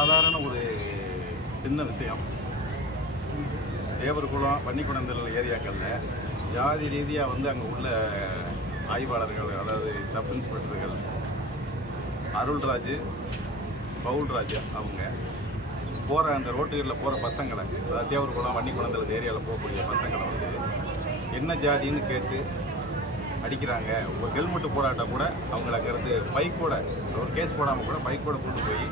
சாதாரண ஒரு சின்ன விஷயம். தேவர்குளம் பன்னிக்குடந்தல் ஏரியாக்களில் ஜாதி ரீதியாக வந்து அங்கே உள்ள ஆய்வாளர்கள் அதாவது சப் இன்ஸ்பெக்டர்கள் அருள்ராஜ் பவுல்ராஜ் அவங்க போகிற அந்த ரோட்டுகளில் போகிற பசங்களை அதாவது தேவர்குளம் வன்னிக்குளந்தல் ஏரியாவில் போகக்கூடிய பசங்களை வந்து என்ன ஜாதின்னு கேட்டு அடிக்கிறாங்க. ஒரு ஹெல்மெட்டு போடாட்டால் கூட அவங்கள அங்கேருந்து பைக்கோட ஒரு கேஸ் போடாமல் கூட பைக்கோட கூட்டு போய்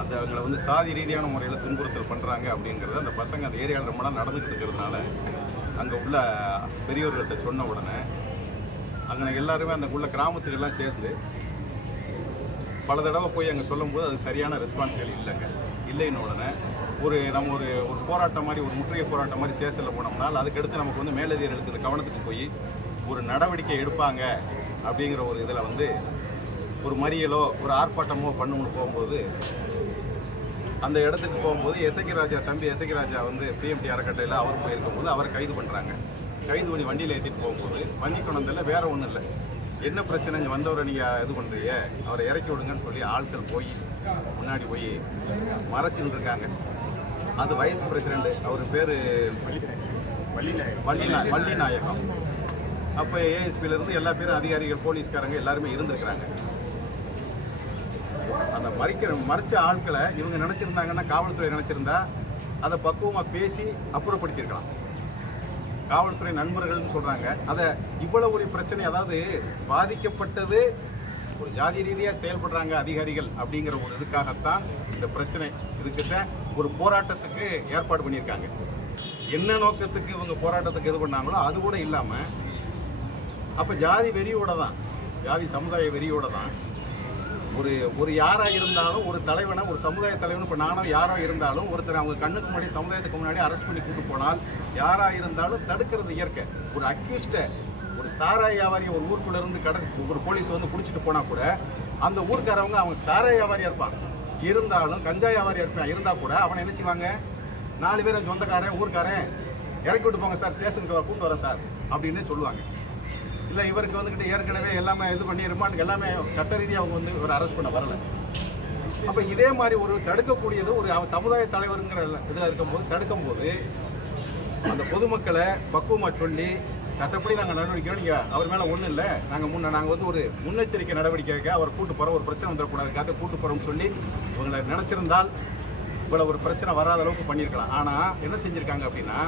அந்த அவங்கள வந்து சாதி ரீதியான முறையில் துன்புறுத்தல் பண்ணுறாங்க அப்படிங்கிறது அந்த பசங்க அந்த ஏரியாவில் ரொம்ப நாள் நடந்துக்கிட்டு இருக்கிறதுனால அங்கே உள்ள பெரியவர்கள்ட்ட சொன்ன உடனே அங்கே எல்லாருமே அந்த உள்ள கிராமத்துக்கெல்லாம் சேர்ந்து பல தடவை போய் அங்கே சொல்லும்போது அது சரியான ரெஸ்பான்ஸ்கள் இல்லைங்க. இல்லைன்னு உடனே ஒரு நம்ம ஒரு ஒரு போராட்டம் மாதிரி ஒரு முற்றுகை போராட்டம் மாதிரி ஸ்டேஷனில் போனோம்னால் அதுக்கடுத்து நமக்கு வந்து மேலதிகாரிகளுக்கு இந்த கவனத்துக்கு போய் ஒரு நடவடிக்கை எடுப்பாங்க அப்படிங்கிற ஒரு இதில் வந்து ஒரு மறியலோ ஒரு ஆர்ப்பாட்டமோ பண்ணணும்னு போகும்போது அந்த இடத்துக்கு போகும்போது எசகி ராஜா தம்பி எசகி ராஜா வந்து பிஎம்டி அறக்கட்டையில் அவர் போயிருக்கும்போது அவரை கைது பண்ணுறாங்க கைது பண்ணி வண்டியில் ஏற்றிட்டு போகும்போது வண்டி கொண்டதில் வேறு ஒன்றும் இல்லை. என்ன பிரச்சனை? இங்கே வந்தவரை நீங்கள் இது பண்ணுறீங்க அவரை இறக்கி விடுங்கன்னு சொல்லி ஆட்கள் போய் முன்னாடி போய் மறைச்சிட்டு இருக்காங்க அது வயசு பிரசிடண்ட். அவர் பேர் வள்ளி நா- வள்ளி நாயகம். அப்போ ஏஎஸ்பியிலேருந்து எல்லா பேரும் அதிகாரிகள் போலீஸ்காரங்க எல்லாருமே இருந்திருக்கிறாங்க. அந்த மறிக்கிற மறைச்ச ஆட்களை இவங்க நினைச்சிருந்தாங்கன்னா காவல்துறை நினைச்சிருந்தா அதை பக்குவமாக பேசி அப்புறப்படுத்தியிருக்கலாம். காவல்துறை நண்பர்கள்னு சொல்றாங்க. அதை இவ்வளவு ஒரு பிரச்சனை அதாவது பாதிக்கப்பட்டது ஒரு ஜாதி ரீதியாக செயல்படுறாங்க அதிகாரிகள் அப்படிங்கிற ஒரு இதுக்காகத்தான் இந்த பிரச்சனை. இதுக்கிட்ட ஒரு போராட்டத்துக்கு ஏற்பாடு பண்ணியிருக்காங்க. என்ன நோக்கத்துக்கு இவங்க போராட்டத்துக்கு இது பண்ணாங்களோ அது கூட இல்லாமல் அப்போ ஜாதி வெறியோட தான் ஜாதி சமுதாய வெறியோட தான் ஒரு ஒரு யாராக இருந்தாலும் ஒரு தலைவனை ஒரு சமுதாய தலைவன் இப்போ நானும் யாராக இருந்தாலும் ஒருத்தர் அவங்க கண்ணுக்கு முன்னாடி சமுதாயத்துக்கு முன்னாடி அரெஸ்ட் பண்ணி கூட்டு போனால் யாராக இருந்தாலும் தடுக்கிறது இயற்கை. ஒரு அக்யூஸ்டை ஒரு சாராய வியாபாரி ஒரு ஊருக்குள்ளே இருந்து கட ஒரு போலீஸ் வந்து பிடிச்சிட்டு போனால் கூட அந்த ஊர்க்காரவங்க அவங்க சாராய வியாபாரியாக இருப்பாங்க. இருந்தாலும் கஞ்சா வியாபாரியாக இருப்பான் இருந்தால் கூட அவனை என்ன செய்வாங்க? நாலு பேர் சொந்தக்காரன் ஊர்க்காரன் இறக்கி விட்டு போங்க சார் ஸ்டேஷனுக்கு கூப்பிட்டு வரேன் சார் அப்படின்னு சொல்லுவாங்க. இல்லை இவருக்கு வந்துக்கிட்டு ஏற்கனவே எல்லாமே இது பண்ணி ரிமாண்ட் எல்லாமே சட்ட ரீதியாக அவங்க வந்து இவர் அரெஸ்ட் பண்ண வரல. அப்போ இதே மாதிரி ஒரு தடுக்கக்கூடியது ஒரு சமுதாய தலைவருங்கிற இதில் இருக்கும்போது தடுக்கும்போது அந்த பொதுமக்களை பக்குவமாக சொல்லி சட்டப்படி நாங்கள் நடவடிக்கை நீங்கள் அவர் மேலே ஒன்றும் இல்லை. நாங்கள் முன்ன நாங்கள் வந்து ஒரு முன்னெச்சரிக்கை நடவடிக்கைக்கு அவர் கூட்டு போகிற ஒரு பிரச்சனை வந்துடக்கூடாதுக்காக கூட்டு போகிறோம்னு சொல்லி இவங்களை நினச்சிருந்தால் இவ்வளோ ஒரு பிரச்சனை வராத அளவுக்கு பண்ணியிருக்கலாம். ஆனால் என்ன செஞ்சுருக்காங்க அப்படின்னா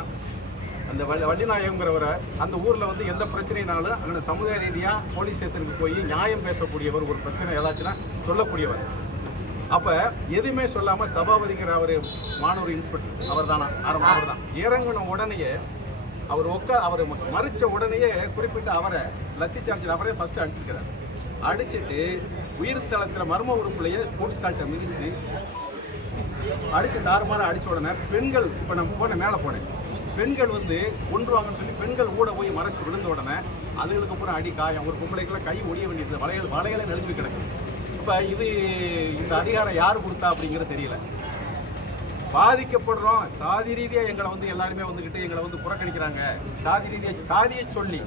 அந்த வள்ளி வள்ளிநாயகங்கிறவரை அந்த ஊரில் வந்து எந்த பிரச்சனைனாலும் அங்கே சமுதாய ரீதியாக போலீஸ் ஸ்டேஷனுக்கு போய் நியாயம் பேசக்கூடியவர் ஒரு பிரச்சனை ஏதாச்சுன்னா சொல்லக்கூடியவர். அப்போ எதுவுமே சொல்லாமல் சபாபதிங்கிற அவர் மாணவர் இன்ஸ்பெக்டர் அவர் தானா அவர் தான் இறங்கின உடனேயே அவர் உட்கா அவர் மறிச்ச உடனேயே குறிப்பிட்ட அவரை லத்தி சார்ஜர் அவரே ஃபர்ஸ்ட் அடிச்சிருக்கிறார். அடிச்சிட்டு உயிர் தளத்தில் மர்ம உறுப்புலையே ஸ்போர்ட்ஸ் கால்ட்டை மிதிச்சு அடிச்சு தாறுமாற அடிச்ச உடனே பெண்கள் இப்போ நான் போனேன் மேலே போனேன். பெண்கள் வந்து கொன்றுவாங்கன்னு சொல்லி பெண்கள் ஊட போய் மறைச்சு விழுந்த உடனே அதுகளுக்கு அப்புறம் அடி காயம் ஒரு பொம்பளைக்கெல்லாம் கை ஒடிய வேண்டியது வளையல் வளையல நெழுஞ்சு கிடக்கு. இப்போ இது இந்த அதிகாரம் யார் கொடுத்தா அப்படிங்கிறது தெரியல. பாதிக்கப்படுறோம். சாதி ரீதியாக எங்களை வந்து எல்லாருமே வந்துக்கிட்டு எங்களை வந்து புறக்கணிக்கிறாங்க. சாதி ரீதியாக சாதியை சொல்லி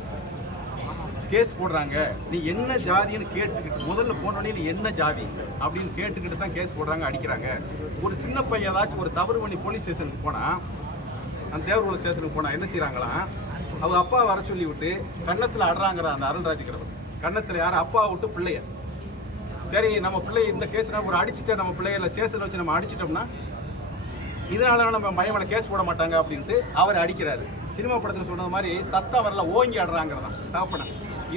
கேஸ் போடுறாங்க. நீ என்ன ஜாதின்னு கேட்டுக்கிட்டு முதல்ல போனோடனே நீ என்ன ஜாதி அப்படின்னு கேட்டுக்கிட்டு தான் கேஸ் போடுறாங்க அடிக்கிறாங்க. ஒரு சின்ன பையன் ஏதாச்சும் ஒரு தவறு பண்ணி போலீஸ் ஸ்டேஷனுக்கு போனால் அந்த தேவர்குல ஸ்டேஷனுக்கு போனால் என்ன செய்கிறாங்களாம் அவங்க அப்பா வர சொல்லி விட்டு கன்னத்தில் அடுறாங்கிற அந்த அருள்ராஜிக்கிறவர் கன்னத்தில் யார்? அப்பா விட்டு பிள்ளைய. சரி நம்ம பிள்ளை இந்த கேஸ்னா ஒரு அடிச்சுட்டு நம்ம பிள்ளைகளை ஸ்டேஷனில் வச்சு நம்ம அடிச்சிட்டோம்னா இதனால நம்ம பயமலை கேஸ் போட மாட்டாங்க அப்படின்ட்டு அவர் அடிக்கிறாரு. சினிமா படத்தில் சொன்னது மாதிரி சத்தம் வரல ஓங்கி ஆடுறாங்கிறதான் தாப்பனை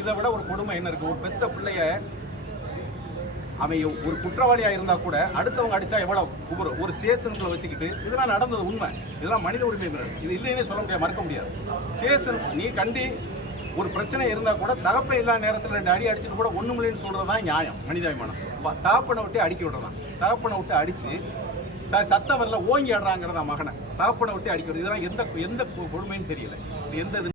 இதை விட ஒரு கொடுமை என்ன இருக்குது ஒரு பெத்த பிள்ளைய அவன் ஒரு குற்றவாளியாக இருந்தால் கூட அடுத்தவங்க அடித்தா எவ்வளோ குபுறு ஒரு ஸ்டேஷனுக்குள்ள வச்சுக்கிட்டு இதெல்லாம் நடந்தது உண்மை. இதெல்லாம் மனித உரிமை மீறல். இது இல்லைன்னே சொல்ல முடியாது மறக்க முடியாது. ஸ்டேஷன் நீ கண்டி ஒரு பிரச்சனை இருந்தால் கூட தகப்பை இல்லாத நேரத்தில் ரெண்டு அடி அடிச்சுட்டு கூட ஒன்றும் இல்லைன்னு சொல்றதுதான் நியாயம் மனிதாபிமானம். வ- தகப்பனை விட்டு அடிக்க விடுறதான் தகப்பனை விட்டு அடித்து ச- சத்தம் வரல ஓங்கி ஆடுறாங்கிறதா மகனை. தகப்பனை விட்டு அடிக்கிறது. இதெல்லாம் எந்த எந்த கொடுமைன்னு தெரியல. எந்த